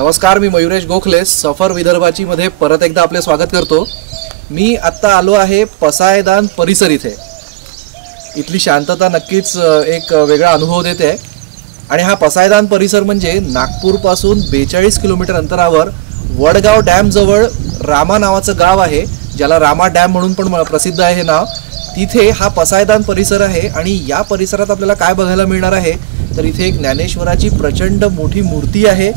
नमस्कार, मी मयुरेश गोखले सफर विदर्भाची मध्ये परत एकदा आपले स्वागत करतो। मी आत्ता आलो आहे पसायदान परिसर इथे। इथली शांतता नक्कीच एक वेगळा अनुभव देते आणि हा पसायदान परिसर म्हणजे नागपूरपासून 42 किलोमीटर अंतरावर वडगाव डॅम जवळ रामा नावाचं गाव आहे, ज्याला रामा डॅम म्हणून पण प्रसिद्ध आहे हे नाव। तिथे हा पसायदान परिसर आहे आणि या परिसरात आपल्याला काय बघायला मिळणार आहे तर इथे एक ज्ञानेश्वराची प्रचंड मोठी मूर्ती आहे।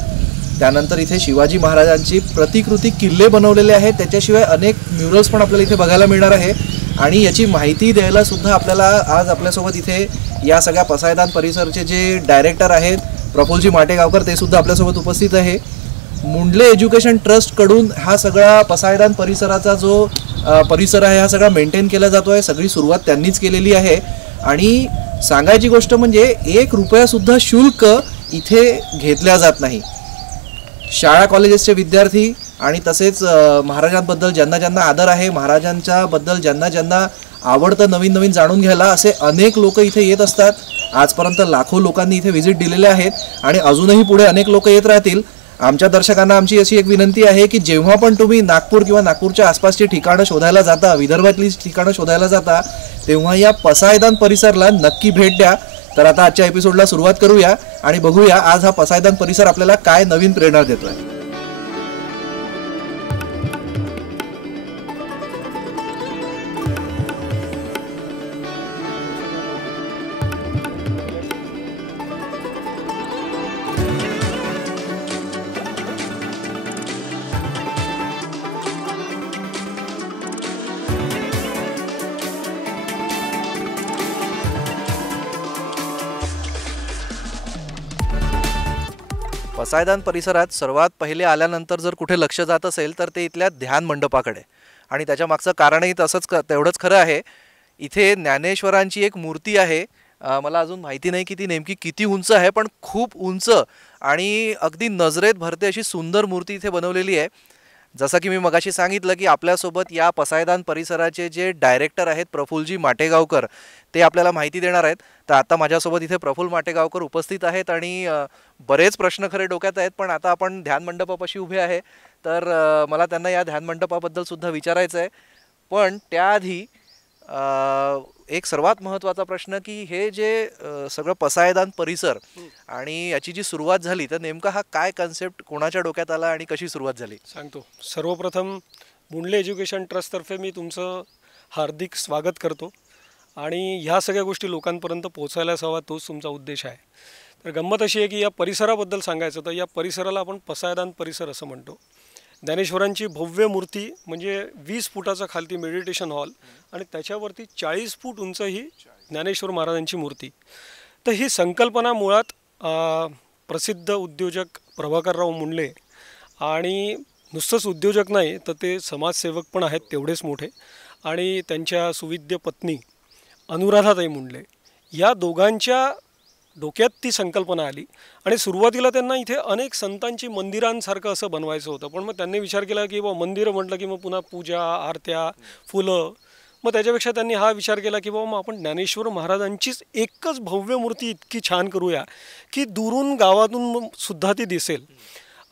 त्यानंतर इथे शिवाजी महाराजांची प्रतिकृती किल्ले बनवलेले आहेत, त्याच्याशिवाय अनेक म्युरल्स पण आपल्याला इथे बघायला मिळणार आहे। आणि याची माहिती द्यायला सुद्धा आपल्याला आज आपल्यासोबत इथे या सगळ्या पसायदान परिसरचे जे डायरेक्टर आहेत प्रफुल्लजी माटेगावकर ते सुद्धा आपल्यासोबत उपस्थित आहे। मुंडले एज्युकेशन ट्रस्ट कडून हा सगळा पसायदान परिसराचा जो परिसर आहे हा सगळा मेंटेन केला जातो आहे। सगळी सुरुवात त्यांनीच केलेली आहे आणि सांगायची गोष्ट म्हणजे 1 रुपया सुद्धा शुल्क इथे घेतल्या जात नाही। शाळा कॉलेजेसचे विद्यार्थी आणि तसेच महाराजांबद्दल ज्यांना ज्यांना आदर आहे, महाराजांच्या बद्दल ज्यांना ज्यांना आवडतं नवीन नवीन जाणून घ्यायला, असे अनेक लोक इथे येत असतात। आजपर्यंत लाखो लोकांनी इथे व्हिजिट दिलेले आहेत आणि अजूनही पुढे अनेक लोक येत राहतील। आमच्या दर्शकांना आमची अशी एक विनंती आहे की जेव्हा पण तुम्ही नागपूर किंवा नागपूरच्या आसपासची ठिकाणं शोधायला जाता, विदर्भातली ठिकाणं शोधायला जाता, तेव्हा या पसायदान परिसरला नक्की भेट द्या। तर आता आजच्या एपिसोडला सुरुवात करूया आणि बघूया आज हा पसायदान परिसर आपल्याला काय नवीन प्रेरणा देतोय। पसायदान परिसरात सर्वात पहिले आल्यानंतर जर कुठे लक्ष जात असेल तर ते इथल्या ध्यान मंडपाकडे, आणि त्याच्या मागचं कारणही तेवढंच खरं आहे। इथे ज्ञानेश्वरांची एक मूर्ती आहे। मला अजून माहिती नाही की ती नेमकी किती उंच आहे, पण खूप उंच आणि अगदी नजरेत भरते अशी सुंदर मूर्ती इथे बनवलेली आहे। जसं की मी मगाशी सांगितलं की आपल्यासोबत या पसायदान परिसराचे जे डायरेक्टर आहेत प्रफुल्लजी माटेगावकर ते आपल्याला माहिती देणार आहेत। तर आता माझ्यासोबत इथे प्रफुल्ल माटेगावकर उपस्थित आहेत आणि बरेच प्रश्न खरे डोक्यात आहेत, पण आता आपण ध्यान मंडपापाशी उभे आहे तर मला त्यांना या ध्यान मंडपाबद्दल सुद्धा विचारायचं आहे। पण त्याआधी एक सर्वात महत्त्वाचा प्रश्न की हे जे सगळं पसायदान परिसर आणि याची जी सुरुवात झाली तर नेमका हा काय कन्सेप्ट कोणाच्या डोक्यात आला आणि कशी सुरुवात झाली सांगतो। सर्वप्रथम मुंडले एज्युकेशन ट्रस्टतर्फे मी तुमचं हार्दिक स्वागत करतो आणि ह्या सगळ्या गोष्टी लोकांपर्यंत पोहोचायलाच हवा, तोच तुमचा उद्देश आहे। तर गंमत अशी आहे की या परिसराबद्दल सांगायचं तर या परिसराला आपण पसायदान परिसर असं म्हणतो। ज्ञानेश्वरांची भव्य मूर्ती म्हणजे 20 फुटाचा खालती मेडिटेशन हॉल आणि त्याच्यावरती 40 फूट उंच ही ज्ञानेश्वर महाराजांची मूर्ती। तर ही संकल्पना मुळात प्रसिद्ध उद्योजक प्रभाकरराव मुंडले, आणि नुसतंच उद्योजक नाही तर ते समाजसेवक पण आहेत तेवढेच मोठे, आणि त्यांच्या सुविद्य पत्नी अनुराधाताई मुंडले या दोघांच्या डोक्यात ती संकल्पना आली। आणि सुरुवातीला त्यांना इथे अनेक संतांची मंदिरांसारखं असं बनवायचं होतं, पण मग त्यांनी विचार केला की बाबा मंदिरं म्हटलं की मग पुन्हा पूजा आरत्या फुलं, मग त्याच्यापेक्षा त्यांनी हा विचार केला की बाबा मग आपण ज्ञानेश्वर महाराजांचीच एकच भव्य मूर्ती इतकी छान करूया की दुरून गावातून सुद्धा ती दिसेल।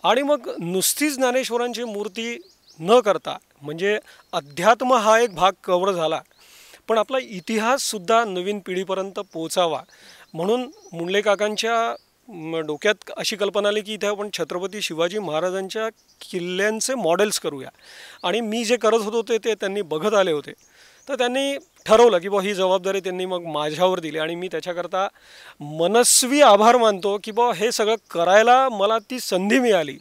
आणि मग नुसतीच ज्ञानेश्वरांची मूर्ती न करता म्हणजे अध्यात्म हा एक भाग कव्हर झाला, पण आपला इतिहाससुद्धा नवीन पिढीपर्यंत पोचावा म्हणून मुंडले काकांच्या डोक्यात अशी कल्पना आली की इथे आपण छत्रपती शिवाजी महाराजांच्या किल्ल्यांचे मॉडेल्स करूया। आणि मी जे करत होतो ते त्यांनी बघत आले होते, तर त्यांनी ठरवलं की बा ही जबाबदारी त्यांनी मग माझ्यावर दिली आणि मी त्याच्याकरता मनस्वी आभार मानतो की बा हे सगळं करायला मला ती संधी मिळाली।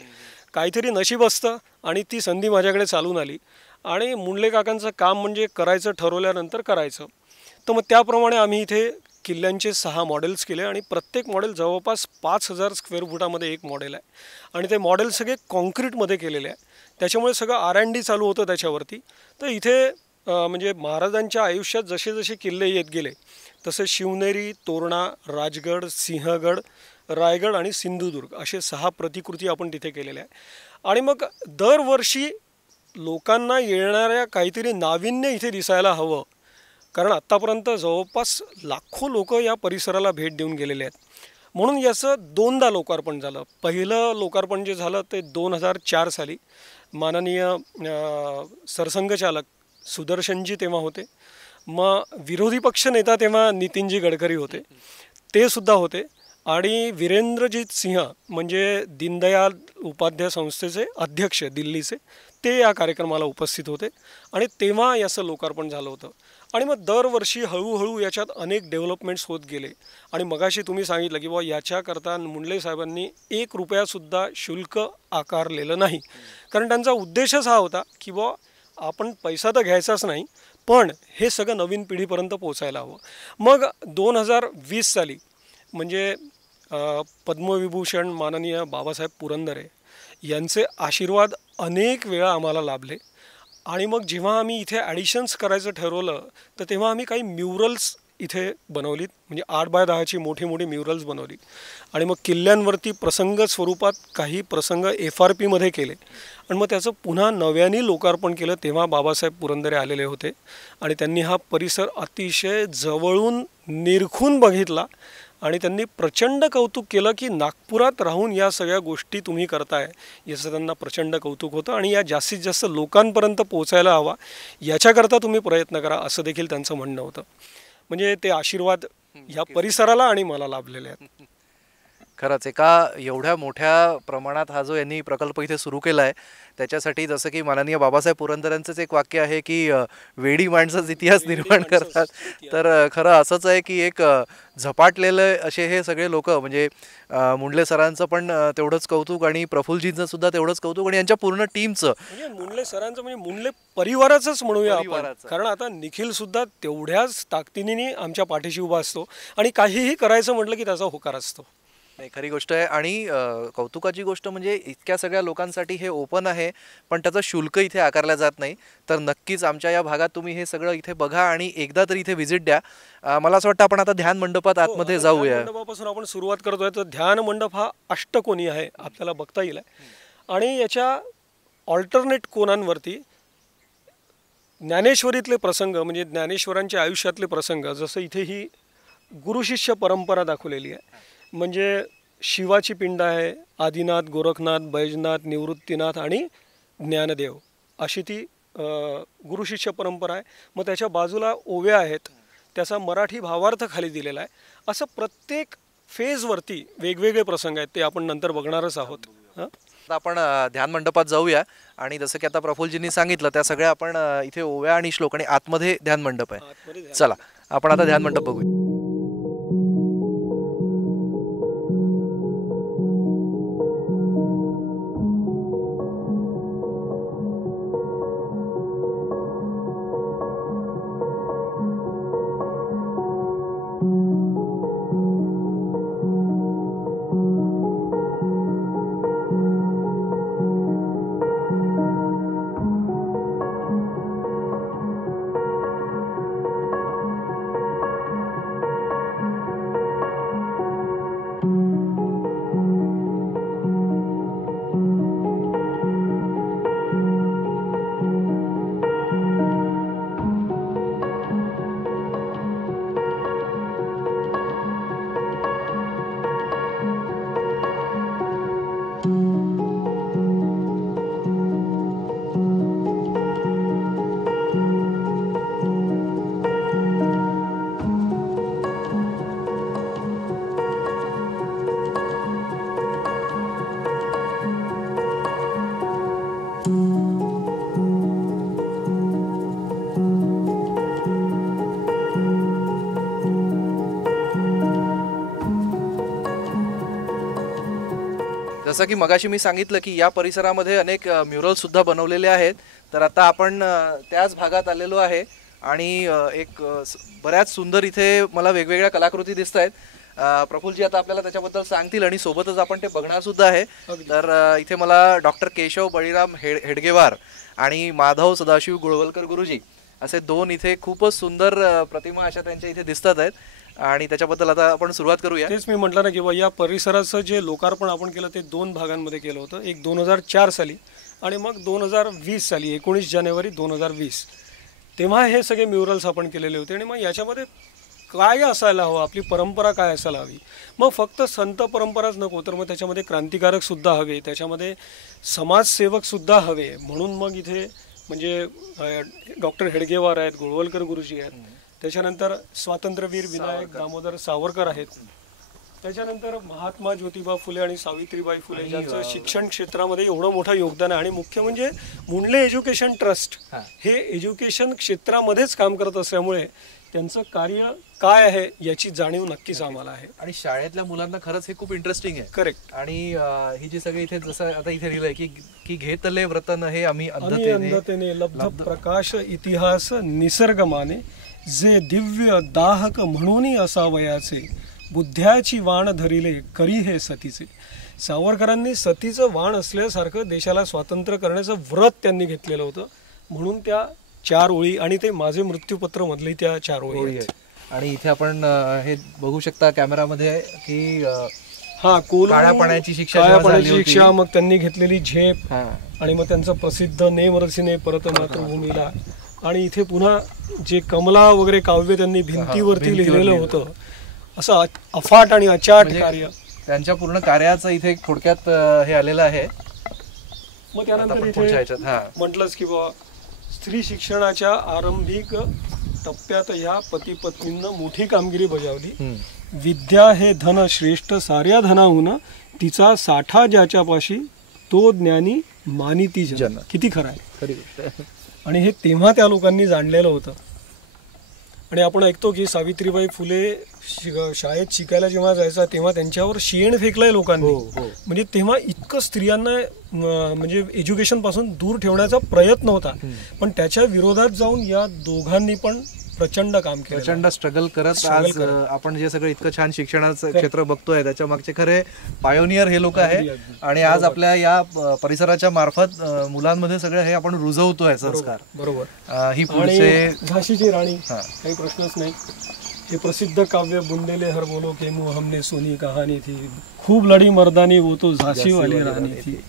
काहीतरी नशीब असतं आणि ती संधी माझ्याकडे चालून आली आणि मुंडले काकांचं काम म्हणजे करायचं ठरवल्यानंतर करायचं। तर मग त्याप्रमाणे आम्ही इथे किल्ल्यांचे 6 मॉडेल्स केले आणि प्रत्येक मॉडेल जवळपास 5000 स्क्वेअर फुटामध्ये एक मॉडेल आहे आणि ते मॉडेल सगळे कॉन्क्रीटमध्ये केलेले आहे, त्याच्यामुळे सगळं R&D चालू होतं त्याच्यावरती। तर इथे म्हणजे महाराजांच्या आयुष्यात जसे जसे किल्ले येत गेले तसे शिवनेरी, तोरणा, राजगड, सिंहगड, रायगड आणि सिंधुदुर्ग असे 6 प्रतिकृती आपण तिथे केलेल्या आहे। आणि मग दरवर्षी लोकांना येणाऱ्या काहीतरी नाविन्य इथे दिसायला हवं, कारण आत्तापर्यंत जवळपास लाखो लोक या परिसराला भेट देऊन गेलेले आहेत। म्हणून याचं दोनदा लोकार्पण झालं. पहिलं लोकार्पण जे झालं ते 2004 साली. माननीय सरसंघचालक सुदर्शनजी तेव्हा होते. मग विरोधी पक्ष नेता तेव्हा नितीनजी गडकरी होते, ते सुद्धा होते. आणि वीरेंद्रजीत सिंह म्हणजे दीनदयाल उपाध्याय संस्थेचे अध्यक्ष दिल्लीचे, ते या कार्यक्रमाला उपस्थित होते आणि तेव्हा याचं लोकार्पण झालं होतं. आणि मग दरवर्षी हळूहळू याच्यात अनेक डेव्हलपमेंट्स होत गेले. आणि मगाशी तुम्ही सांगितलं की बाबा याच्याकरता मुंडले साहेबांनी 1 रुपयासुद्धा शुल्क आकारलेलं नाही. कारण त्यांचा उद्देशच हा होता की बाबा आपण पैसा तर घ्यायचाच नाही, पण हे सगळं नवीन पिढीपर्यंत पोचायला हवं. मग 2020 साली म्हणजे पद्मविभूषण माननीय बाबासाहेब पुरंदरे यांचे आशीर्वाद अनेक वेळा आम्हाला लाभले. आणि मग जेव्हा आम्ही इथे ॲडिशन्स करायचं ठरवलं तर तेव्हा आम्ही काही म्युरल्स इथे बनवलीत, म्हणजे 8x10ची मोठी मोठी म्युरल्स बनवली. आणि मग किल्ल्यांवरती प्रसंग स्वरूपात काही प्रसंग FRPमध्ये केले. आणि मग त्याचं पुन्हा नव्याने लोकार्पण केलं. तेव्हा बाबासाहेब पुरंदरे आलेले होते आणि त्यांनी हा परिसर अतिशय जवळून निरखून बघितला आणि त्यांनी प्रचंड कौतुक केलं की नागपुरात राहून या सगळ्या गोष्टी तुम्ही करताय, याचं त्यांना प्रचंड कौतुक होतं. आणि या जास्तीत जास्त लोकांपर्यंत पोचायला हवा याच्याकरता तुम्ही प्रयत्न करा, असं देखील त्यांचं म्हणणं होतं. म्हणजे ते आशीर्वाद या परिसराला आणि मला लाभलेले आहेत. खरंच एका एवढ्या मोठ्या प्रमाणात हा जो यांनी प्रकल्प इथे सुरू केला आहे त्याच्यासाठी जसं की माननीय बाबासाहेब पुरंदरेंचंच एक वाक्य आहे की वेडी माणसंच इतिहास निर्माण करतात. तर खरं असंच आहे की एक झपाटलेलं असे हे सगळे लोक, म्हणजे मुंडले सरांचं पण तेवढंच कौतुक आणि प्रफुल्लजींचं सुद्धा तेवढंच कौतुक आणि यांच्या पूर्ण टीमचं, म्हणजे मुंडले सरांचं म्हणजे मुंडले परिवाराचंच म्हणूया आपण. कारण आता निखिल सुद्धा तेवढ्याच ताकदीने आमच्या पाठीशी उभा असतो आणि काहीही करायचं म्हटलं की त्याचा होकार असतो. नाही, खरी गोष्ट आहे. आणि कौतुकाची गोष्ट म्हणजे इतक्या सगळ्या लोकांसाठी हे ओपन आहे, पण त्याचं शुल्क इथे आकारलं जात नाही. तर नक्कीच आमच्या या भागात तुम्ही हे सगळं इथे बघा आणि एकदा तरी इथे व्हिजिट द्या. मला असं वाटतं आपण आता ध्यान मंडपात आतमध्ये जाऊया. मंडपापासून आपण सुरुवात करतोय. तर ध्यान मंडप हा अष्टकोनी आहे, आपल्याला बघता येईल. आणि याच्या ऑल्टरनेट कोनांवरती ज्ञानेश्वरीतले प्रसंग, म्हणजे ज्ञानेश्वरांच्या आयुष्यातले प्रसंग, जसं इथे ही गुरुशिष्य परंपरा दाखवलेली आहे. म्हणजे शिवाची पिंड आहे, आदिनाथ, गोरखनाथ, बैजनाथ, निवृत्तीनाथ आणि ज्ञानदेव, अशी ती गुरुशिष्य परंपरा आहे. मग त्याच्या बाजूला ओव्या आहेत, त्याचा मराठी भावार्थ खाली दिलेला आहे. असं प्रत्येक फेजवरती वेगवेगळे प्रसंग आहेत, ते आपण नंतर बघणारच आहोत. आता आपण ध्यान मंडपात जाऊया आणि जसं की आता प्रफुल्लजींनी सांगितलं त्या सगळ्या आपण इथे ओव्या आणि श्लोक आणि आतमध्ये ध्यान मंडप आहे. चला आपण आता ध्यान मंडप बघूया. जसं की मगाशी मी सांगितलं की या परिसरामध्ये अनेक म्युरल्स सुद्धा बनवलेले आहेत. तर आता आपण त्याच भागात आलेलो आहे आणि एक बऱ्याच सुंदर इथे मला वेगवेगळ्या कलाकृती दिसत आहेत. प्रफुल्लजी आता आपल्याला त्याच्याबद्दल सांगतील आणि सोबतच आपण ते बघणार सुद्धा आहे. तर इथे मला डॉक्टर केशव बळीराम हेडगेवार आणि माधव सदाशिव गुळवलकर गुरुजी असे दोन इथे खूपच सुंदर प्रतिमा अशा त्यांच्या इथे दिसतात आहेत आणि त्याच्याबद्दल आता आपण सुरुवात करूया. तेच मी म्हटलं ना की या परिसराचं जे लोकार्पण आपण केलं ते 2 भागांमध्ये केलं होतं. एक 2004 साली आणि मग 2020 साली 19 जानेवारी 2020 तेव्हा हे सगळे म्युरल्स आपण केलेले होते. आणि मग याच्यामध्ये काय असायला हवं, आपली परंपरा काय असायला हवी. मग फक्त संत परंपराच नको तर मग त्याच्यामध्ये क्रांतिकारक सुद्धा हवे, त्याच्यामध्ये समाजसेवक सुद्धा हवे. म्हणून मग इथे म्हणजे डॉक्टर हेडगेवार आहेत, गोळवलकर गुरुजी आहेत, त्याच्यानंतर स्वातंत्र्यवीर विनायक दामोदर सावरकर आहेत, त्याच्यानंतर महात्मा ज्योतिबा फुले आणि सावित्रीबाई फुले ज्यांचं शिक्षण क्षेत्रामध्ये एवढं मोठं योगदान आहे. आणि मुख्य म्हणजे मुंडले एज्युकेशन ट्रस्ट हे एज्युकेशन क्षेत्रामध्येच काम करत असल्यामुळे त्यांचं कार्य काय आहे याची जाणीव नक्कीच आम्हाला आहे. आणि शाळेतल्या मुलांना खरंच हे खूप इंटरेस्टिंग आहे. करेक्ट. आणि ही जी सगळी इथे जसं आता इथे लिहिलंय की घेतले व्रतन हे आम्ही अंधतेने लब्ध प्रकाश इतिहास निसर्गमाने जे दिव्य दाहक म्हणून असावयाचे बुद्ध्याची वाण धरिले करी हे सतीचे. सावरकरांनी सतीचं वाण असल्यासारखं देशाला स्वातंत्र्य करण्याचं व्रत त्यांनी घेतलेलं होतं. म्हणून त्या 4 ओळी आणि ते माझे मृत्यूपत्र मधली त्या 4 ओळी आहेत. आणि इथे आपण हे बघू शकता कॅमेरामध्ये की काळ्या पाण्याची शिक्षा, मग त्यांनी घेतलेली झेप आणि मग त्यांचं प्रसिद्ध नेमरसिने परत मातृभूमीला. आणि इथे पुन्हा जे कमला वगैरे काव्य त्यांनी भिंतीवरती लिहिलेलं होतं. असं अफाट आणि अचाट कार्य त्यांच्या पूर्ण कार्याचं इथे थोडक्यात हे आलेलं आहे. मग त्यानंतर इथे म्हटलंच की बाबा स्त्री शिक्षणाच्या आरंभिक टप्प्यात ह्या पती पत्नींना मोठी कामगिरी बजावली. विद्या हे धन श्रेष्ठ साऱ्या धनाहून तिचा साठा ज्याच्यापाशी तो ज्ञानी मानिती जन. किती खरं आहे. आणि हे तेव्हा त्या लोकांनी जाणलेलं होतं. आणि आपण ऐकतो की सावित्रीबाई फुले शाळेत शिकायला जेव्हा जायचा तेव्हा त्यांच्यावर शेण फेकलंय लोकांनी. म्हणजे तेव्हा इतकं स्त्रियांना म्हणजे एज्युकेशन पासून दूर ठेवण्याचा प्रयत्न होता. पण त्याच्या विरोधात जाऊन या दोघांनी पण प्रचंड काम केलं, प्रचंड स्ट्रगल करत आज आपण जे सगळं इतकं छान शिक्षणाचं क्षेत्र बघतोय त्याच्या मागचे खरे पायोनियर हे लोक आहे. आणि आज आपल्या या परिसराच्या मार्फत मुलांमध्ये सगळं हे आपण रुजवतोय संस्कार. बरोबर. ही पुढचे झाशीची राणी काही प्रश्नच नाही. हे प्रसिद्ध काव्य बुंदेले हर बोलो के मुँह हमने सुनी कहानी थी, खूप लढी मर्दानी वो तो झाशी वाली राणी थी.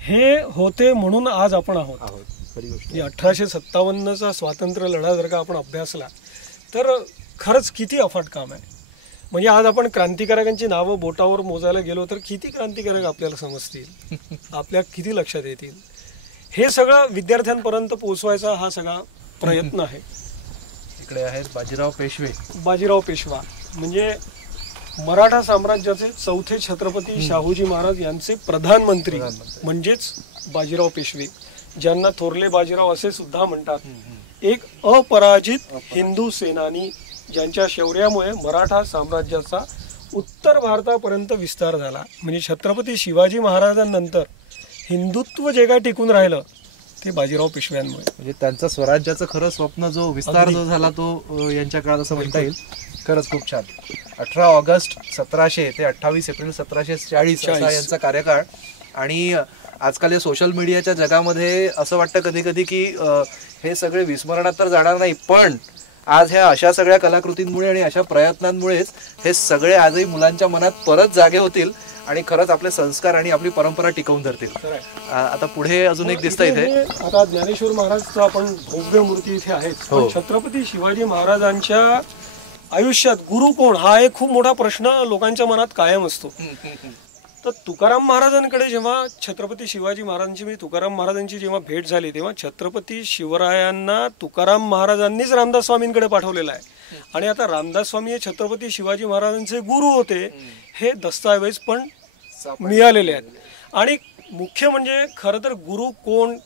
हे होते म्हणून आज आपण आहोत. 1857चा स्वातंत्र्य लढा जर का आपण अभ्यासला तर खरंच किती अफाट काम आहे. म्हणजे आज आपण क्रांतिकारकांची नावं बोटावर मोजायला गेलो तर किती क्रांतिकारक आपल्याला समजतील, आपल्या किती लक्षात येतील. हे सगळं विद्यार्थ्यांपर्यंत पोहोचवायचा हा सगळा प्रयत्न आहे. इकडे आहेत बाजीराव पेशवे. बाजीराव पेशवा म्हणजे मराठा साम्राज्याचे 4थे छत्रपती शाहूजी महाराज यांचे प्रधानमंत्री म्हणजेच बाजीराव पेशवे, ज्यांना थोरले बाजीराव असे सुद्धा म्हणतात. एक अपराजित हिंदू सेनानी ज्यांच्या शौर्यामुळे मराठा साम्राज्याचा उत्तर भारतापर्यंत विस्तार झाला. म्हणजे छत्रपती शिवाजी महाराजांनंतर हिंदुत्व जे काय टिकून राहिलं ते बाजीराव पेशव्यांमुळे. म्हणजे त्यांचं स्वराज्याचं खरं स्वप्न जो विस्तार जो झाला तो यांच्या काळात असं म्हणता येईल. खरंच खूप छान. 18 ऑगस्ट 1700 ते 28 एप्रिल 1740 असा यांचा कार्यकाळ. आणि आजकाल या सोशल मीडियाच्या जगामध्ये असं वाटतं कधी कधी की हे सगळे विस्मरणात तर जाणार नाही, पण आज ह्या अशा सगळ्या कलाकृतींमुळे आणि अशा प्रयत्नांमुळेच हे सगळे आजही मुलांच्या मनात परत जागे होतील आणि खरंच आपले संस्कार आणि आपली परंपरा टिकवून धरतील. आता पुढे अजून एक दिसतं इथे. आता ज्ञानेश्वर महाराजचा आपण भव्य मूर्ती इथे आहे. छत्रपती शिवाजी महाराजांच्या आयुष्यात गुरु कोण हा एक खूप मोठा प्रश्न लोकांच्या मनात कायम असतो. तर तुकाराम महाराजांकडे जेव्हा छत्रपती शिवाजी महाराजांची म्हणजे तुकाराम महाराजांची जेव्हा भेट झाली तेव्हा छत्रपती शिवरायांना तुकाराम महाराजांनीच रामदास स्वामींकडे पाठवलेला आहे. आणि आता रामदास स्वामी हे छत्रपती शिवाजी महाराजांचे गुरु होते हे दस्तऐवज पण मिळालेले आहेत. आणि मुख्य म्हणजे खरं तर गुरु कोण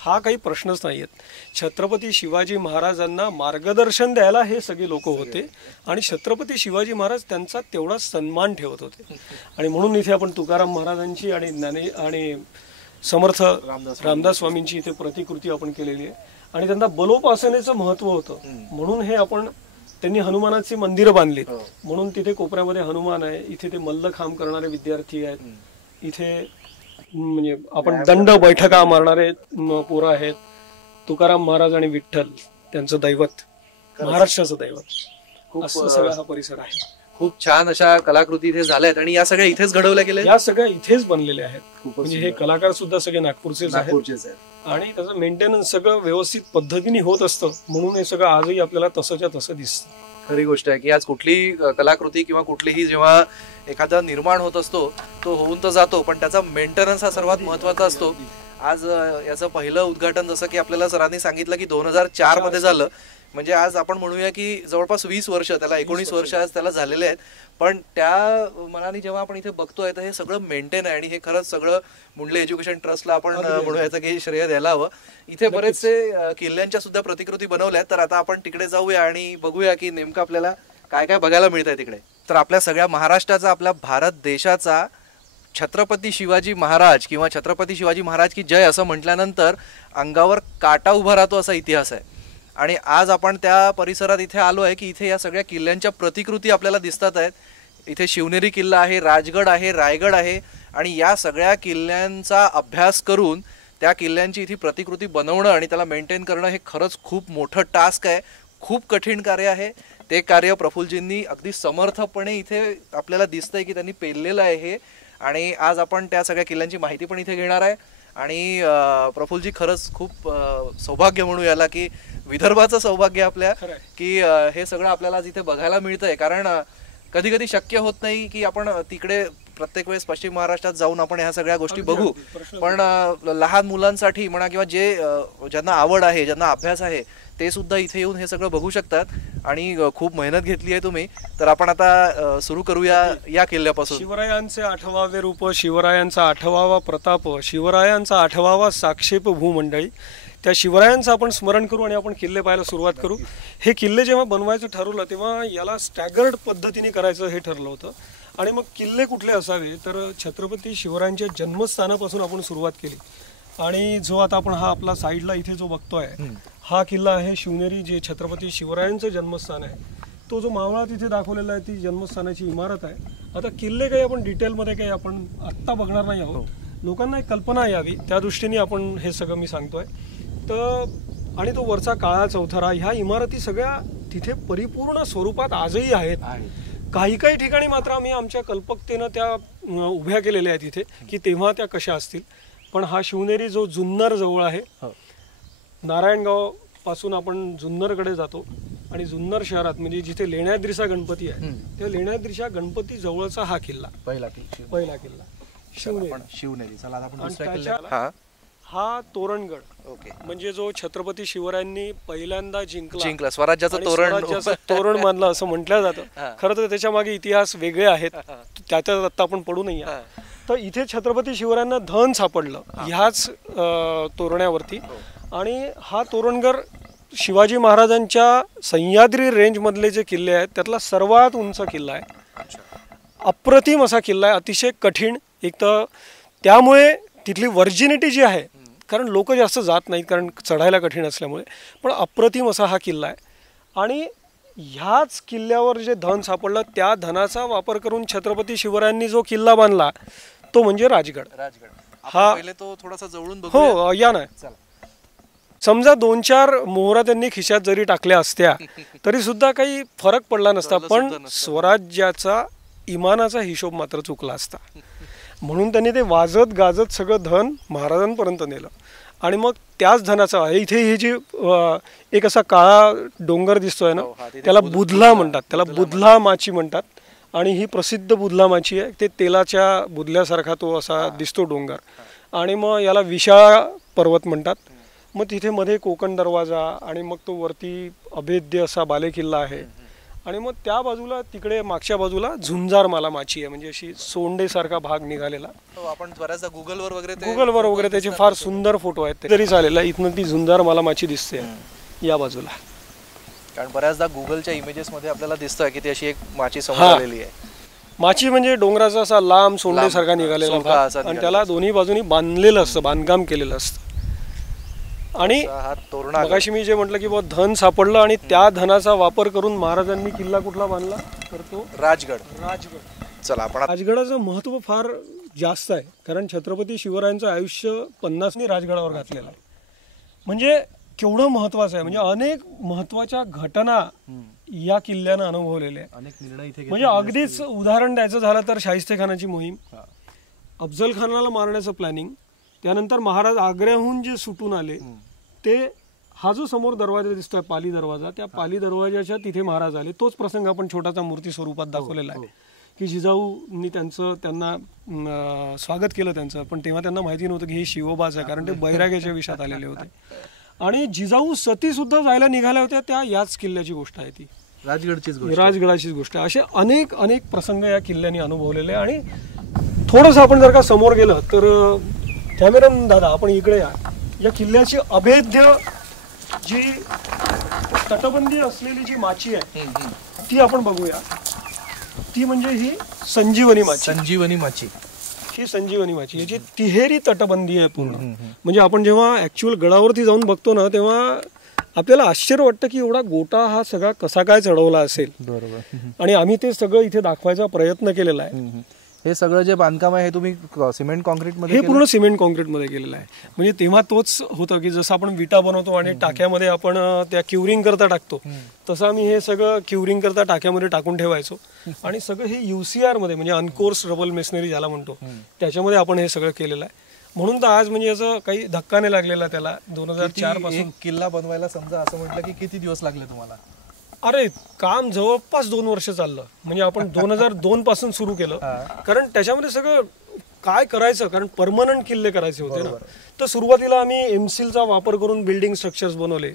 हा काही प्रश्नच नाही आहेत. छत्रपती शिवाजी महाराजांना मार्गदर्शन द्यायला हे सगळे लोक होते आणि छत्रपती शिवाजी महाराज त्यांचा तेवढा सन्मान ठेवत होते. आणि म्हणून इथे आपण तुकाराम महाराजांची आणि समर्थ रामदास स्वामींची इथे प्रतिकृती आपण केलेली आहे. आणि त्यांना बलोपासनेचं महत्व होतं म्हणून हे आपण त्यांनी हनुमानाची मंदिरं बांधली. म्हणून तिथे कोपऱ्यामध्ये हनुमान आहे, इथे ते मल्लखांब करणारे विद्यार्थी आहेत, इथे म्हणजे आपण दंड बैठका मारणारे पोरं आहेत. तुकाराम महाराज आणि विठ्ठल त्यांचं दैवत, महाराष्ट्राचं दैवत, असं सगळा हा परिसर आहे. खूप छान अशा कलाकृती इथे झाल्या आहेत आणि या सगळ्या इथेच घडवल्या गेल्या. या सगळ्या इथेच बनलेल्या आहेत. म्हणजे हे कलाकार सुद्धा सगळे नागपूरचेच आहेत आणि त्याचं मेंटेनन्स सगळं व्यवस्थित पद्धतीने होत असतं म्हणून हे सगळं आजही आपल्याला तसंच्या तसं दिसतं. खरी गोष्ट आहे की आज कुठलीही कलाकृती किंवा कुठलीही जेव्हा एखादा निर्माण होत असतो तो होऊन तर जातो, पण त्याचा मेंटेनन्स हा सर्वात महत्वाचा असतो. आज याचं पहिलं उद्घाटन जसं की आपल्याला सरांनी सांगितलं की 2004 मध्ये झालं. म्हणजे आज आपण म्हणूया की जवळपास 20 वर्ष, त्याला 19 वर्ष आज त्याला झालेले आहेत. पण त्या मनाने जेव्हा आपण इथे बघतोय तर हे सगळं मेंटेन आहे आणि हे खरंच सगळं मुंडले एज्युकेशन ट्रस्टला आपण म्हणूयाचं की श्रेय द्यायला हवं. इथे बरेचसे किल्ल्यांच्या सुद्धा प्रतिकृती बनवल्या, तर आता आपण तिकडे जाऊया आणि बघूया की नेमकं आपल्याला काय काय बघायला मिळतंय तिकडे. तर आपल्या सगळ्या महाराष्ट्राचा, आपल्या भारत देशाचा छत्रपती शिवाजी महाराज किंवा छत्रपती शिवाजी महाराज की जय असं म्हटल्यानंतर अंगावर काटा उभा राहतो असा इतिहास आहे. आणि आज आपण त्या परिसरात इथे आलो आहे की इथे या सगळ्या किल्ल्यांच्या प्रतिकृती आपल्याला दिसतात आहेत. इथे शिवनेरी किल्ला आहे, राजगड आहे, रायगड आहे आणि या सगळ्या किल्ल्यांचा अभ्यास करून त्या किल्ल्यांची इथे प्रतिकृती बनवणं आणि त्याला मेंटेन करणं हे खरंच खूप मोठं टास्क आहे, खूप कठीण कार्य आहे. ते कार्य प्रफुल्लजींनी अगदी समर्थपणे इथे आपल्याला दिसतंय की त्यांनी पेललेलं आहे हे. आणि आज आपण त्या सगळ्या किल्ल्यांची माहिती पण इथे घेणार आहे. आणि प्रफुल्लजी खरंच खूप सौभाग्य म्हणू याला की विदर्भाचं सौभाग्य आपल्या की हे सगळं आपल्याला आज इथे बघायला मिळतंय. कारण कधी कधी शक्य होत नाही की आपण तिकडे प्रत्येक वेळेस पश्चिम महाराष्ट्रात जाऊन आपण ह्या सगळ्या गोष्टी बघू. पण लहान मुलांसाठी म्हणा किंवा जे ज्यांना आवड आहे, ज्यांना अभ्यास आहे, ते सुद्धा इथे येऊन हे सगळं बघू शकतात. आणि खूप मेहनत घेतली आहे तुम्ही. तर आपण आता सुरू करूया या किल्ल्यापासून. शिवरायांचे 8वे रूप, शिवरायांचा 8वा प्रताप, शिवरायांचा 8वा साक्षेप भूमंडळी. त्या शिवरायांचं आपण स्मरण करू आणि आपण किल्ले पाहायला सुरुवात करू. हे किल्ले जेव्हा बनवायचं ठरवलं तेव्हा याला स्टॅगर्ड पद्धतीने करायचं हे ठरलं होतं. आणि मग किल्ले कुठले असावे तर छत्रपती शिवरायांच्या जन्मस्थानापासून आपण सुरुवात केली. आणि जो आता आपण हा आपला साईडला इथे जो बघतोय हा किल्ला आहे शिवनेरी, जे छत्रपती शिवरायांचं जन्मस्थान आहे. तो जो मावळा तिथे दाखवलेला आहे ती जन्मस्थानाची इमारत आहे. आता किल्ले काही आपण डिटेलमध्ये काही आपण आत्ता बघणार नाही आहोत, लोकांना एक कल्पना यावी त्या दृष्टीने आपण हे सगळं मी सांगतोय. तर आणि तो वरचा काळा चौथरा, ह्या इमारती सगळ्या तिथे परिपूर्ण स्वरूपात आजही आहेत. काही काही ठिकाणी मात्र आम्ही आमच्या कल्पकतेनं त्या उभ्या केलेल्या आहेत इथे की तेव्हा त्या कशा असतील. पण हा शिवनेरी जो जुन्नर जवळ आहे, नारायणगाव पासून आपण जुन्नरकडे जातो आणि जुन्नर शहरात म्हणजे जिथे लेण्याद्रीचा गणपती आहे त्या लेण्याद्रीच्या गणपती जवळचा हा किल्ला, पहिला किल्ला शिवनेरी. चला आता आपण आणि दुसऱ्या त्याच्या किल्ल्यात. हा तोरणगड, ओके, म्हणजे जो छत्रपती शिवरायांनी पहिल्यांदा जिंकला, स्वराज्याचं तोरण बांधलं असं म्हटलं जातं. खरं तर त्याच्या मागे इतिहास वेगळे आहेत, त्याच्यात आता आपण पडू नये. तर इथे छत्रपती शिवरायांना धन सापडलं ह्याच तोरण्यावरती. आणि हा तोरणगड शिवाजी महाराजांच्या सह्याद्री रेंजमधले जे किल्ले आहेत त्यातला सर्वात उंच किल्ला आहे. अप्रतिम असा किल्ला आहे, अतिशय कठीण. एक तर त्यामुळे तिथली वर्जिनिटी जी आहे, कारण लोक जास्त जात नाहीत कारण चढायला कठीण असल्यामुळे, पण अप्रतिम असा हा किल्ला आहे. आणि ह्याच किल्ल्यावर जे धन सापडलं त्या धनाचा वापर करून छत्रपती शिवरायांनी जो किल्ला बांधला तो म्हणजे राजगड. हा पहिले तो थोडासा जवळून बघू. हो या ना. समजा 2-4 मोहरा त्यांनी खिशात जरी टाकल्या असत्या तरी सुद्धा काही फरक पडला नसता, पण स्वराज्याचा इमानाचा हिशोब मात्र चुकला असता. म्हणून त्यांनी ते वाजत गाजत सगळं धन महाराजांपर्यंत नेलं. आणि मग त्याच धनाचा इथे ही जी एक असा काळा डोंगर दिसतोय ना, त्याला बुधला म्हणतात, त्याला बुधला माची म्हणतात. आणि ही प्रसिद्ध बुधला माची आहे. ते तेलाच्या बुधल्यासारखा तो असा दिसतो डोंगर. आणि मग याला विशाळा पर्वत म्हणतात. मग तिथे मध्ये कोकण दरवाजा आणि मग तो वरती अभेद्य असा बालेकिल्ला आहे. आणि मग त्या बाजूला तिकडे मागच्या बाजूला झुंजारमाला माची आहे, म्हणजे अशी सोंडेसारखा भाग निघालेला. आपण बऱ्याचदा गुगलवर वगैरे त्याचे फार सुंदर फोटो आहेत तरी चालेल. इथनं ती झुंजारमाला माची दिसते या बाजूला. कारण बऱ्याचदा गुगलच्या इमेजेस मध्ये आपल्याला दिसतं की ती अशी एक माची समोर आलेली आहे. माची म्हणजे डोंगराचा असा लांब सोंडेसारखा निघालेला भाग आणि त्याला दोन्ही बाजूनी बांधलेलं असतं, बांधकाम केलेलं असतं. आणि मगाशी मी जे म्हटलं की बुवा धन सापडलं आणि त्या धनाचा वापर करून महाराजांनी किल्ला कुठला बांधला तर तो राजगड. चला आपण राजगडाचं महत्व फार जास्त आहे, कारण छत्रपती शिवरायांचं आयुष्य 50नी राजगडावर घातलेलं आहे. म्हणजे केवढं महत्वाचं आहे, म्हणजे अनेक महत्वाच्या घटना या किल्ल्यानं अनुभवलेल्या आहेत. म्हणजे अगदीच उदाहरण द्यायचं झालं तर शाहिस्तेखानाची मोहीम, अफजल खानाला मारण्याचं प्लॅनिंग, त्यानंतर महाराज आग्र्याहून जे सुटून आले ते हा जो समोर दरवाजा दिसतोय पाली दरवाजा, त्या पाली दरवाजाच्या तिथे महाराज आले. तोच प्रसंग आपण छोटासा मूर्ती स्वरूपात दाखवलेला आहे की जिजाऊंनी त्यांना स्वागत केलं त्यांचं. पण तेव्हा त्यांना माहिती नव्हतं की हे शिवबाच आहे, कारण ते बैराग्याच्या विषयात आलेले होते. आणि जिजाऊ सती सुद्धा जायला निघाल्या होत्या, त्या याच किल्ल्याची गोष्ट आहे. ती राजगडाचीच गोष्ट आहे. असे अनेक अनेक प्रसंग या किल्ल्याने अनुभवलेले. आणि थोडंसं आपण जर का समोर गेलं तर कॅमेरामन दादा आपण इकडे या किल्ल्याची अभेद्य जी तटबंदी असलेली जी माची आहे ती आपण बघूया. ती म्हणजे ही संजीवनी माची. ही संजीवनी माची याची तिहेरी तटबंदी आहे पूर्ण. म्हणजे आपण जेव्हा ऍक्च्युअल गडावरती जाऊन बघतो ना, तेव्हा आपल्याला आश्चर्य वाटतं की एवढा गोटा हा सगळा कसा काय चढवला असेल. बरोबर. आणि आम्ही ते सगळं इथे दाखवायचा प्रयत्न केलेला आहे. हे सगळं जे बांधकाम आहे हे तुम्ही सिमेंट कॉन्क्रीट मध्ये, हे पूर्ण सिमेंट कॉन्क्रीट मध्ये केलेलं आहे. म्हणजे तेव्हा तोच होतं की जसं आपण विटा बनवतो आणि टाक्यामध्ये आपण त्या क्युरिंग करता टाकतो, तसं आम्ही हे सगळं क्युरिंग करता टाक्यामध्ये टाकून ठेवायचो. आणि सगळं हे UCR मध्ये म्हणजे अनकोर्स रबल मेसनरी ज्याला म्हणतो त्याच्यामध्ये आपण हे सगळं केलेलं आहे. म्हणून तर आज म्हणजे याचं काही धक्का नाही लागलेला त्याला. 2004 पासून किल्ला बनवायला समजा असं म्हटलं की किती दिवस लागले तुम्हाला? अरे काम जवळपास 2 वर्ष चाललं. म्हणजे आपण 2002 पासून सुरू केलं, कारण त्याच्यामध्ये सगळं काय करायचं, कारण परमनंट किल्ले करायचे होते ना. तर सुरुवातीला आम्ही एमसीलचा वापर करून बिल्डिंग स्ट्रक्चर्स बनवले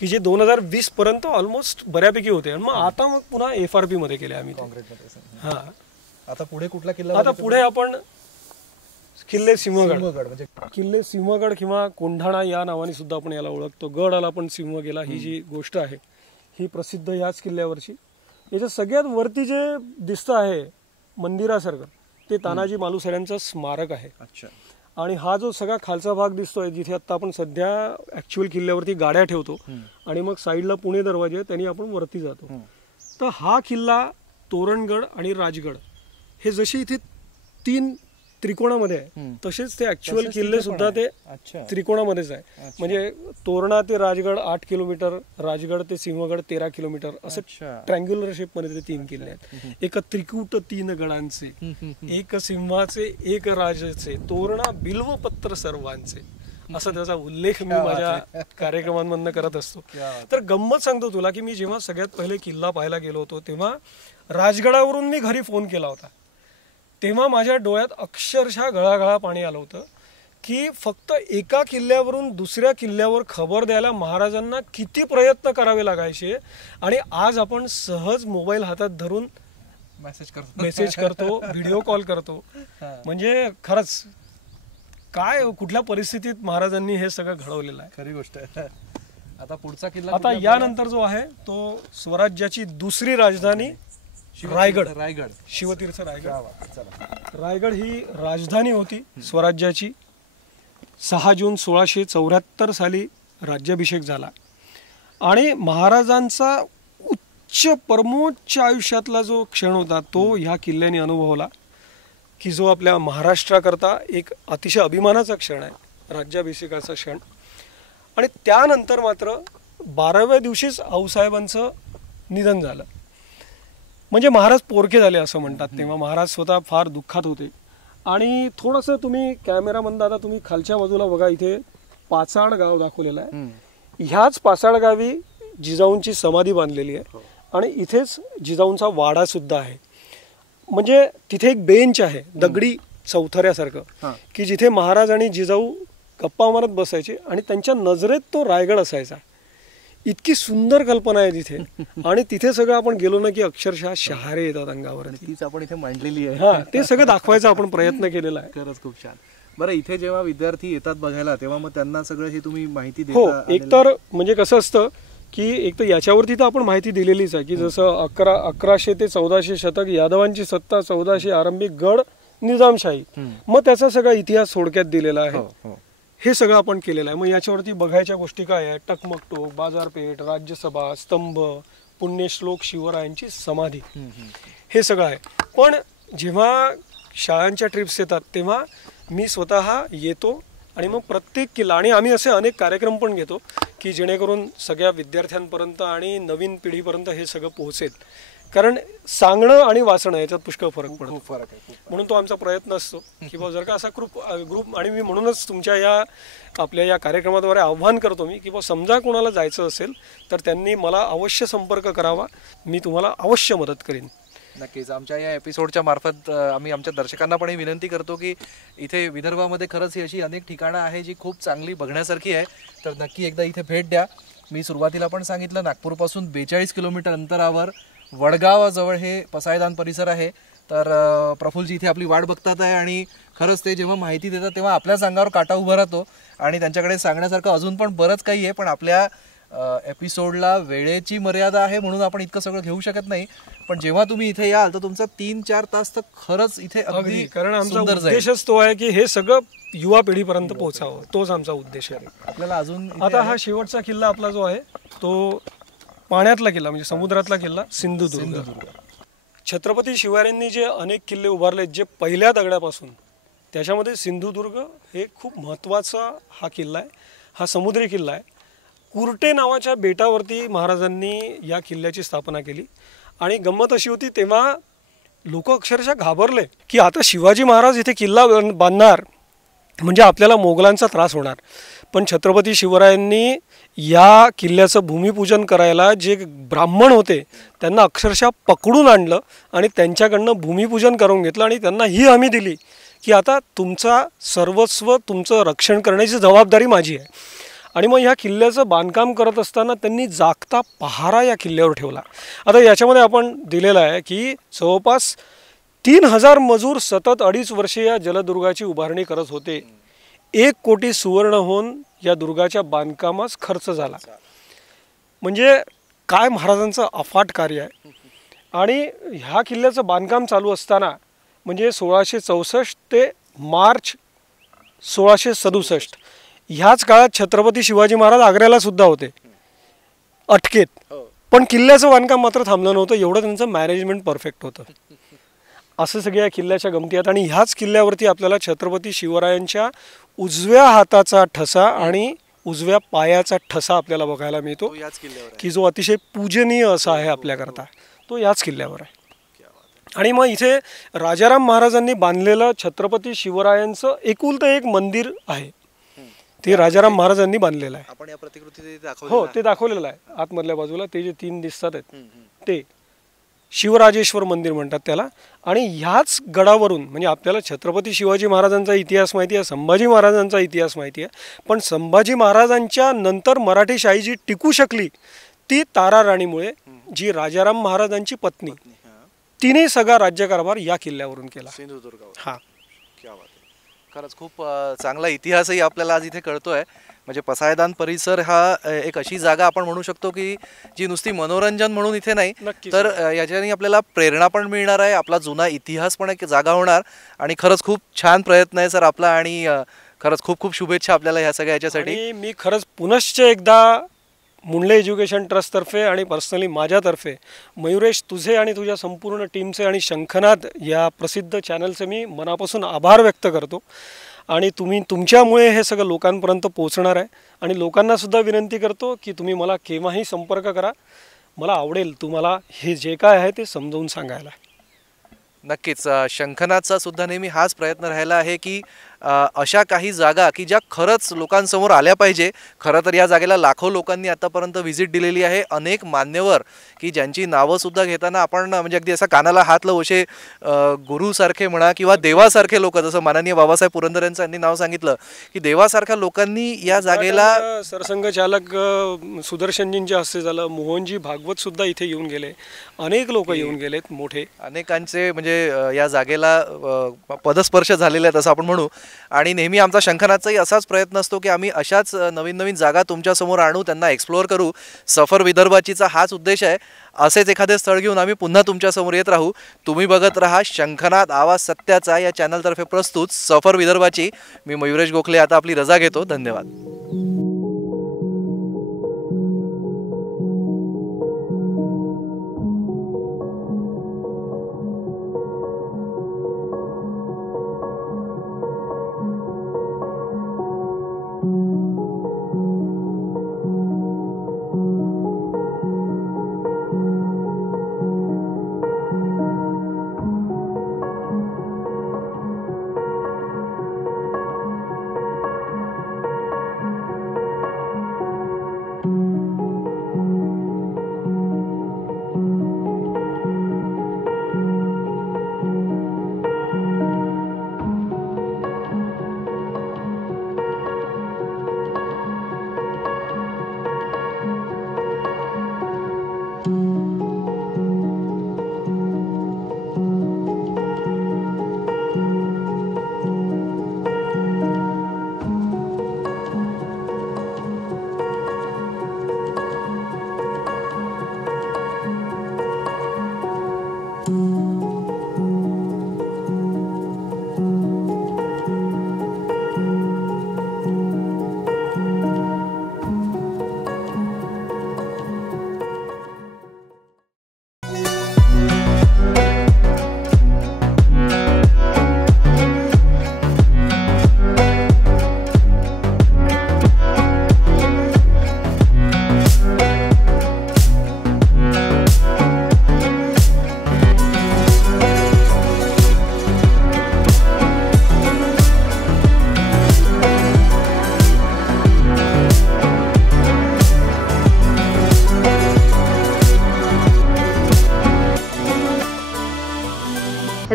की जे 2020 पर्यंत ऑलमोस्ट बऱ्यापैकी होते. आणि मग आता मग पुन्हा FRP मध्ये केले आम्ही. हा, आता पुढे कुठला किल्ला? आता पुढे आपण किल्ले सिंहगड, किल्ले सिंहगड किंवा कोंढाणा या नावाने सुद्धा आपण याला ओळखतो. गड आला पण सिंह गेला, ही जी गोष्ट आहे ही प्रसिद्ध याच किल्ल्यावरची. याच्या सगळ्यात वरती जे दिसतं आहे मंदिरासारखं ते तानाजी मालुसऱ्यांचं स्मारक आहे. आणि हा जो सगळा खालचा भाग दिसतोय जिथे आता आपण सध्या ऍक्च्युअल किल्ल्यावरती गाड्या ठेवतो आणि मग साईडला पुणे दरवाजे आहे त्यांनी आपण वरती जातो. तर हा किल्ला तोरणगड आणि राजगड हे जशी इथे 3 त्रिकोणामध्ये आहे तसेच ते ऍक्च्युअल किल्ले सुद्धा ते त्रिकोणामध्येच आहे. म्हणजे तोरणा ते राजगड 8 किलोमीटर, राजगड ते सिंहगड 13 किलोमीटर, असं ट्रँग्युलर शेप मध्ये ते 3 किल्ले आहेत. एक त्रिकूट 3 गडांचे, एक सिंहाचे, एक राजाचे, तोरणा बिल्वपत्र सर्वांचे, असा त्याचा उल्लेख मी माझ्या कार्यक्रमांमधून करत असतो. तर गंमत सांगतो तुला की मी जेव्हा सगळ्यात पहिले किल्ला पाहायला गेलो होतो तेव्हा राजगडावरून मी घरी फोन केला होता. तेव्हा माझ्या डोळ्यात अक्षरशः गळागळा पाणी आलं होतं की फक्त एका किल्ल्यावरून दुसऱ्या किल्ल्यावर खबर द्यायला महाराजांना किती प्रयत्न करावे लागायचे. आणि आज आपण सहज मोबाईल हातात धरून मेसेज करतो, व्हिडिओ कॉल करतो. म्हणजे खरंच काय कुठल्या परिस्थितीत महाराजांनी हे सगळं घडवलेलं आहे. खरी गोष्ट आहे. आता पुढचा किल्ला, आता यानंतर जो आहे तो स्वराज्याची दुसरी राजधानी रायगड, शिवतीर्थ रायगड. रायगड ही राजधानी होती स्वराज्याची. 6 जून 1674 साली राज्याभिषेक झाला आणि महाराजांचा उच्च परमोच्च आयुष्यातला जो क्षण होता तो ह्या किल्ल्याने अनुभवला की जो आपल्या महाराष्ट्राकरता एक अतिशय अभिमानाचा क्षण आहे, राज्याभिषेकाचा क्षण. आणि त्यानंतर मात्र 12व्या दिवशीच आऊसाहेबांचं निधन झालं. म्हणजे महाराज पोरके झाले असं म्हणतात. तेव्हा महाराज स्वतः फार दुःखात होते. आणि थोडंसं तुम्ही कॅमेरामन दादा तुम्ही खालच्या बाजूला बघा, इथे पाचाड गाव दाखवलेलं आहे. ह्याच पाचाड गावी जिजाऊंची समाधी बांधलेली आहे आणि इथेच जिजाऊंचा वाडा सुद्धा आहे. म्हणजे तिथे एक बेंच आहे दगडी चौथऱ्यासारखं की जिथे महाराज आणि जिजाऊ गप्पा मारत बसायचे आणि त्यांच्या नजरेत तो रायगड असायचा. इतकी सुंदर कल्पना आहे तिथे. आणि तिथे सगळं आपण गेलो ना की अक्षरशः शहारे येतात अंगावर. तीच आपण इथे मांडलेली आहे. हा, ते सगळं दाखवायचा आपण प्रयत्न केलेला आहे. खरंच खूप छान. बरं, इथे जेव्हा विद्यार्थी येतात बघायला तेव्हा मग त्यांना सगळं हे तुम्ही माहिती देता? हो, एकतर म्हणजे कसं असतं की एक तर याच्यावरती तर आपण माहिती दिलेलीच आहे की जसं 1100 ते 1400 शतक यादवांची सत्ता, 1400 आरंभी गड निजामशाही, मग त्याचा सगळा इतिहास थोडक्यात दिलेला आहे. हे सगळं आपण केलेलं आहे. मग याच्यावरती बघायच्या गोष्टी काय आहे, टकमकटोक, बाजारपेठ, राज्यसभा, स्तंभ, पुण्यश्लोक शिवरायांची समाधी, हे सगळं आहे. पण जेव्हा शाळांच्या ट्रिप्स येतात तेव्हा मी स्वतः येतो आणि मग प्रत्येक किल्ला, आणि आम्ही असे अनेक कार्यक्रम पण घेतो की जेणेकरून सगळ्या विद्यार्थ्यांपर्यंत आणि नवीन पिढीपर्यंत हे सगळं पोहोचेल. कारण सांगणं आणि वाचणं याच्यात पुष्कळ फरक पडतो. खूप फरक आहे. म्हणून तो आमचा प्रयत्न असतो की बाबा जर का असा ग्रुप आणि मी म्हणूनच तुमच्या या आपल्या या कार्यक्रमाद्वारे आव्हान करतो मी की बाबा समजा कोणाला जायचं असेल तर त्यांनी मला अवश्य संपर्क करावा, मी तुम्हाला अवश्य मदत करीन. नक्कीच. आमच्या या एपिसोडच्या मार्फत आम्ही आमच्या दर्शकांना पण विनंती करतो की इथे विदर्भामध्ये खरंच ही अशी अनेक ठिकाणं आहे जी खूप चांगली बघण्यासारखी आहे, तर नक्की एकदा इथे भेट द्या. मी सुरुवातीला पण सांगितलं, नागपूरपासून 42 किलोमीटर अंतरावर वडगावाजवळ हे पसायदान परिसर आहे. तर प्रफुल्लजी इथे आपली वाट बघतात आहे आणि खरंच ते जेव्हा माहिती देतात तेव्हा आपल्याच अंगावर काटा उभा राहतो आणि त्यांच्याकडे सांगण्यासारखं अजून पण बरंच काही आहे, पण आपल्या एपिसोडला वेळेची मर्यादा आहे म्हणून आपण इतकं सगळं घेऊ शकत नाही. पण जेव्हा तुम्ही इथे याल तर तुमचा 3-4 तास तर खरंच इथे अगदी कारण आमचा सुंदर जाईल. उद्देशच तो आहे की हे सगळं युवा पिढीपर्यंत पोहोचावं, तोच आमचा उद्देश आहे. आपल्याला अजून आता हा शेवटचा किल्ला आपला जो आहे तो पाण्यातला किल्ला म्हणजे समुद्रातला किल्ला सिंधुदुर्ग. छत्रपती शिवरायांनी जे अनेक किल्ले उभारले जे पहिल्या दगडापासून, त्याच्यामध्ये सिंधुदुर्ग हे खूप महत्त्वाचा हा किल्ला आहे. हा समुद्री किल्ला आहे. कुर्टे नावाच्या बेटावरती महाराजांनी या किल्ल्याची स्थापना केली आणि गंमत अशी होती तेव्हा लोक अक्षरशः घाबरले की आता शिवाजी महाराज इथे किल्ला बांधणार म्हणजे आपल्याला मोगलांचा त्रास होणार. पण छत्रपती शिवरायांनी या किल्ल्याचं भूमिपूजन करायला जे ब्राह्मण होते त्यांना अक्षरशः पकडून आणलं आणि त्यांच्याकडनं भूमिपूजन करून घेतलं आणि त्यांना ही हमी दिली की आता तुमचा सर्वस्व तुमचं रक्षण करण्याची जबाबदारी माझी आहे. आणि मग ह्या किल्ल्याचं बांधकाम करत असताना त्यांनी जागता पहारा या किल्ल्यावर ठेवला. आता याच्यामध्ये आपण दिलेलं आहे की जवळपास 3000 मजूर सतत 2.5 वर्षे या जलदुर्गाची उभारणी करत होते. 1 कोटी सुवर्ण होऊन या दुर्गाच्या बांधकामास खर्च झाला. म्हणजे काय महाराजांचं अफाट कार्य आहे. आणि ह्या किल्ल्याचं बांधकाम चालू असताना म्हणजे 1664 ते मार्च 1667 ह्याच काळात छत्रपती शिवाजी महाराज आग्र्याला सुद्धा होते अटकेत, पण किल्ल्याचं बांधकाम मात्र थांबलं नव्हतं. एवढं त्यांचं मॅनेजमेंट परफेक्ट होतं. असं सगळ्या किल्ल्याच्या गमती आहेत. आणि ह्याच किल्ल्यावरती आपल्याला छत्रपती शिवरायांच्या उजव्या हाताचा ठसा आणि उजव्या पायाचा ठसा आपल्याला बघायला मिळतो की जो अतिशय पूजनीय असा आहे आपल्याकरता, तो याच किल्ल्यावर आहे. आणि मग इथे राजाराम महाराजांनी बांधलेलं छत्रपती शिवरायांचं एकुलतं एक मंदिर आहे, ते राजाराम महाराजांनी बांधलेलं आहे. आपण या प्रतिकृती हो, ते दाखवलेलं आहे आतमधल्या बाजूला. ते जे 3 दिसतात आहेत ते शिवराजेश्वर मंदिर म्हणतात त्याला. आणि ह्याच गडावरून म्हणजे आपल्याला छत्रपती शिवाजी महाराजांचा इतिहास माहिती आहे, संभाजी महाराजांचा इतिहास माहिती आहे, पण संभाजी महाराजांच्या नंतर मराठीशाही जी टिकू शकली ती तारा राणीमुळे, जी राजाराम महाराजांची पत्नी, तिने सगळा राज्यकारभार या किल्ल्यावरून केला, सिंधुदुर्गावर. हा. क्या बात आहे. खरंच खूप चांगला इतिहासही आपल्याला आज इथे कळतोय. म्हणजे पसायदान परिसर हा एक अशी जागा आपण म्हणू शकतो की जी नुसती मनोरंजन म्हणून इथे नाही, तर याच्याने आपल्याला प्रेरणा पण मिळणार आहे, आपला जुना इतिहास पण एक जागा होणार. आणि खरंच खूप छान प्रयत्न आहे सर आपला आणि खरंच खूप खूप शुभेच्छा आपल्याला ह्या सगळ्या याच्यासाठी. मी खरंच पुनश्च एकदा मुंडले एज्युकेशन ट्रस्टतर्फे आणि पर्सनली माझ्यातर्फे मयुरेश तुझे आणि तुझ्या संपूर्ण टीमचे आणि शंखनाद या प्रसिद्ध चॅनलचे मी मनापासून आभार व्यक्त करतो. आणि तुमच्यामुळे हे सगळं लोकांपर्यंत पोहोचणार आहे. आणि लोकांनासुद्धा विनंती करतो की तुम्ही मला केव्हाही संपर्क करा, मला आवडेल तुम्हाला हे जे काय आहे ते समजावून सांगायला. नक्कीच. शंखनादचा सुद्धा नेहमी हाच प्रयत्न राहिला आहे की अशा काही जागा की ज्या खरंच लोकांसमोर आल्या पाहिजे. खरं तर या जागेला लाखो लोकांनी आतापर्यंत व्हिजिट दिलेली आहे. अनेक मान्यवर की ज्यांची नावंसुद्धा घेताना आपण म्हणजे अगदी असा कानाला हात लावू असे गुरुसारखे म्हणा किंवा देवासारखे लोक, जसं माननीय बाबासाहेब पुरंदरे यांनी नाव सांगितलं की देवासारख्या लोकांनी या जागेला. सरसंघचालक सुदर्शनजींच्या हस्ते झालं, मोहनजी भागवत सुद्धा इथे येऊन गेले, अनेक लोक येऊन गेलेत मोठे, अनेकांचे म्हणजे या जागेला पदस्पर्श झालेले आहेत असं आपण म्हणू. आणि नेहमी आमचा शंखनादचाही असाच प्रयत्न असतो की आम्ही अशाच नवीन नवीन जागा तुमच्यासमोर आणू, त्यांना एक्सप्लोअर करू. सफर विदर्भाचीचा हाच उद्देश आहे. असेच एखादे स्थळ घेऊन आम्ही पुन्हा तुमच्यासमोर येत राहू. तुम्ही बघत राहा शंखनाद आवाज सत्याचा या चॅनलतर्फे प्रस्तुत सफर विदर्भाची. मी मयुरेश गोखले आता आपली रजा घेतो. धन्यवाद.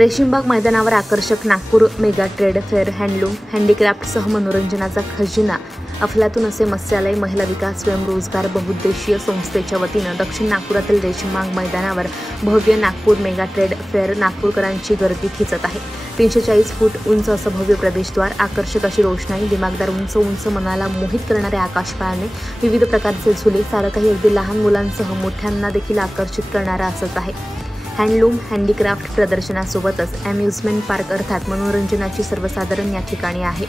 रेशीमबाग मैदानावर आकर्षक Nagpur mega trade fair, handloom, हँडीक्राफ्टसह मनोरंजनाचा खजिना, अफलातून असे मत्स्यालय, महिला विकास स्वयंरोजगार बहुउद्देशीय संस्थेच्या वतीनं दक्षिण नागपुरातील रेशीमबाग मैदानावर भव्य नागपूर मेगा ट्रेड फेअर नागपूरकरांची गर्दी खेचत आहे. 340 फूट उंच असं भव्य प्रवेशद्वार, आकर्षक अशी रोषणाई, दिमागदार उंच उंच मनाला मोहित करणारे आकाश पाळणे, विविध प्रकारचे झुले, सारं काही अगदी लहान मुलांसह मोठ्यांना देखील आकर्षित करणारं असंच आहे. हँडलूम, हँडीक्राफ्ट प्रदर्शनासोबतच अम्युजमेंट पार्क अर्थात मनोरंजनाची सर्वसाधारण या ठिकाणी आहे.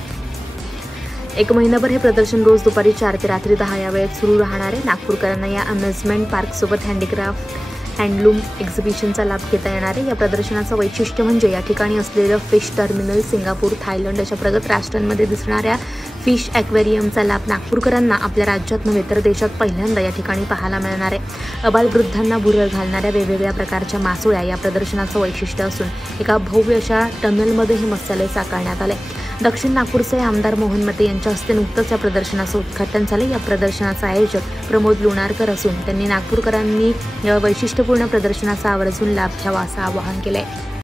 एक महिनाभर हे प्रदर्शन रोज दुपारी 4 ते रात्री 10 या वेळेत सुरू राहणार आहे. नागपूरकरांना या अम्युजमेंट पार्कसोबत हँडीक्राफ्ट, हँडलूम एक्झिबिशनचा लाभ घेता येणार आहे. या प्रदर्शनाचं वैशिष्ट्य म्हणजे या ठिकाणी असलेलं फिश टर्मिनल, सिंगापूर, थायलंड अशा प्रगत राष्ट्रांमध्ये दिसणाऱ्या फिश ॲक्वेरियमचा लाभ नागपूरकरांना आपल्या राज्यात नव्हे तर देशात पहिल्यांदा या ठिकाणी पाहायला मिळणार आहे. अबालवृद्धांना भुरळ घालणाऱ्या वेगवेगळ्या प्रकारच्या मासोळ्या या प्रदर्शनाचं वैशिष्ट्य असून एका भव्य अशा टनेलमध्ये हे मत्स्यालय साकारण्यात आले. दक्षिण नागपूरचे आमदार मोहन मते यांच्या हस्ते नुकतंच या प्रदर्शनाचं उद्घाटन झाले. या प्रदर्शनाचा आयोजक प्रमोद लोणारकर असून त्यांनी नागपूरकरांनी या वैशिष्ट्यपूर्ण प्रदर्शनाचा आवर्जून लाभ घ्यावा असं आवाहन केलं आहे.